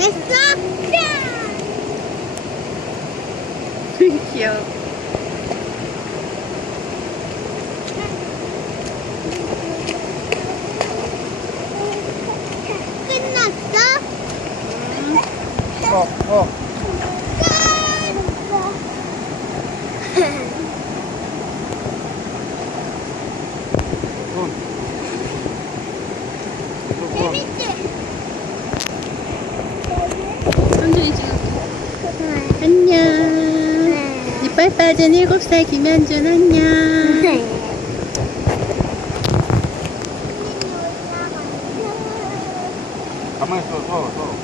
됐어? 귀여워. 끝났어? 재밌지? 현준이 지금 안녕. 이빨 빠진 7살 김현준 안녕. 가만히 있어, 서.